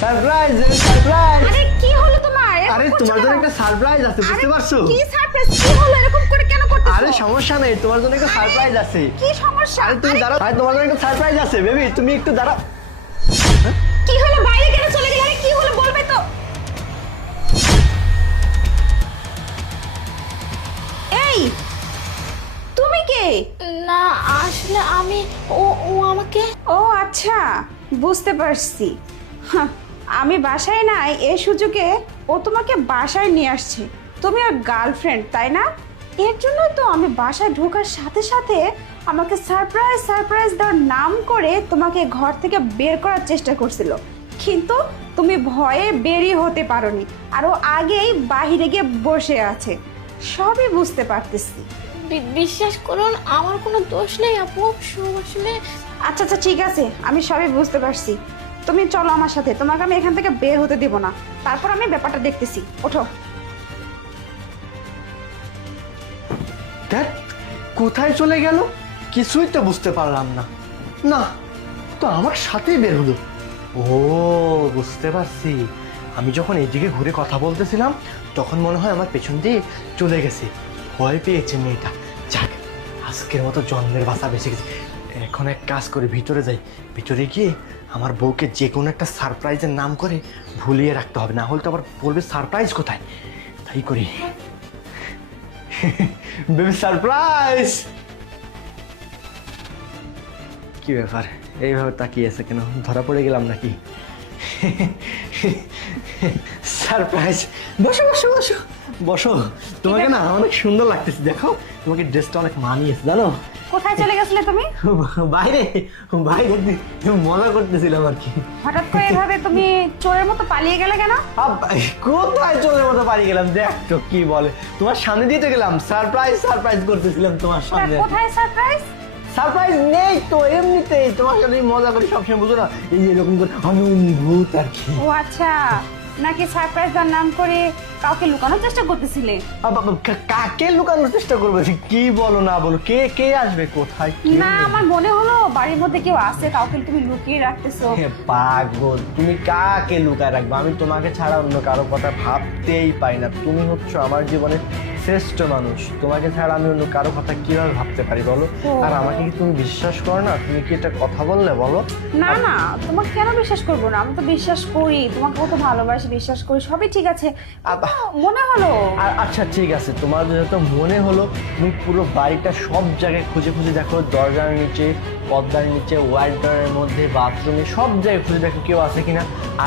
Surprise surprise. আরে কি হলো তোমার? আরে তোমার জন্য একটা সারপ্রাইজ আছে, বুঝতে পারছো? কি সারপ্রাইজ? কি হলো? এরকম করে কেন করতেছো? আরে সমস্যা নেই, তোমার জন্য একটা সারপ্রাইজ আছে। কি সমস্যা? আরে তুমি দাঁড়াও, আরে তোমার জন্য একটা সারপ্রাইজ আছে বেবি, তুমি একটু দাঁড়াও। কি হলো? বাইরে কেন চলে গেলে? আরে কি হলো বলবে তো? এই তুমি কে? না আসলে আমি ও ও আমাকে ও আচ্ছা, বুঝতে পারছি। হাহ, আমি বাসায় নাই এই সুযোগে ও তোমাকে বাসায় নিয়ে আসছে। তুমি ওর গার্লফ্রেন্ড তাই না? এর জন্য তো আমি বাসায় ঢোকার সাথে সাথে আমাকে সারপ্রাইজ সারপ্রাইজ দেওয়ার নাম করে তোমাকে ঘর থেকে বের করার চেষ্টা করছিল, কিন্তু তুমি ভয়ে বেরই হতে পারোনি, আর ও আগেই বাহিরে গিয়ে বসে আছে। সবই বুঝতে পারতেছি। বিশ্বাস করুন আমার কোনো দোষ নেই আপু, সব আসলে আচ্ছা আচ্ছা ঠিক আছে, আমি সবই বুঝতে পারছি। তুমি চলো আমার সাথে, তোমাকে আমি এখান থেকে বের হতে দেব না। তারপর আমি ব্যাপারটা দেখতেছি, ওঠো। দেখ কোথায় চলে গেল, কিছুই তো বুঝতে পারলাম না। না, তো আমার সাথেই বের হলো। ও বুঝতে পারছি, আমি যখন এইদিকে ঘুরে কথা বলতেছিলাম তখন মনে হয় আমার পেছন দিয়ে চলে গেছে, ভয় পেয়েছে মেয়েটা। যাক, আজকের মতো জন্মের বাসা বেঁচে গেছে। এখন এক কাজ করে ভিতরে যাই, ভিতরে গিয়ে আমার বউকে যে কোনো একটা সারপ্রাইজের নাম করে ভুলিয়ে রাখতে হবে, না হলে তো আবার বলবে সারপ্রাইজ কোথায়। তাই করি। Baby surprise. কি ব্যাপার, এইভাবে তাকিয়ে আছে কেন? ধরা পড়ে গেলাম নাকি? সারপ্রাইজ। বসো বসো বসো বসো। তোমাকে না অনেক সুন্দর লাগতেছে, দেখো তোমাকে ড্রেসটা অনেক মানিয়েছে জানো। কোথায় চলে গেছিলে তুমি? বাইরে বাইরে মজা করতেছিলাম আর কি। হঠাৎ করে এভাবে তুমি চোরের মতো পালিয়ে গেলে কেন? কোথায় চলে মতো পারি গেলাম, দেখ তো কি বলে, তোমার সামনে দিয়ে তো গেলাম, সারপ্রাইজ সারপ্রাইজ করতেছিলাম তোমার সামনে। কোথায় সারপ্রাইজ? সারপ্রাইজ নেই তো, এমনিতেই তোমার সাথে মজা করি সবসময়, বুঝো না, এই যে এরকম করে আমি ভূত আর কি। ও আচ্ছা, নাকি সারপ্রাইজ দেওয়ার নাম করে কাউকে লুকানোর চেষ্টা করতেছিলে? কাকে লুকানোর চেষ্টা করবো? কি বলো না বলো, কে কে আসবে, কোথায় কে? না, আমার মনে হলো বাড়ির মধ্যে কেউ আছে, কাউকে তুমি লুকিয়ে রাখতেছো। হে পাগল, তুমি কাকে লুকায় রাখবে? আমি তোমাকে ছাড়া অন্য কারো কথা ভাবতেই পাই না। তুমি হচ্ছে আমার জীবনের শ্রেষ্ঠ মানুষ, তোমাকে ছাড়া আমি অন্য কারো কথা কিভাবে ভাবতে পারি বলো? আর আমাকে কি তুমি বিশ্বাস করো না? তুমি কি এটা কথা বললে বলো? না না, তোমাকে কেন বিশ্বাস করবো না? আমি তো বিশ্বাস করি, তোমাকে কত ভালোবাসি, বিশ্বাস করি, সবই ঠিক আছে। মনে হলো। আচ্ছা ঠিক আছে, তোমার যেহেতু মনে হলো, তুমি পুরো বাড়িটা সব জায়গায় খুঁজে খুঁজে দেখো, দরজার নিচে, পর্দার নিচে, ওয়ার্ড্রোবের মধ্যে, বাথরুমে, সব জায়গায় খুঁজে দেখো কেউ আছে কিনা।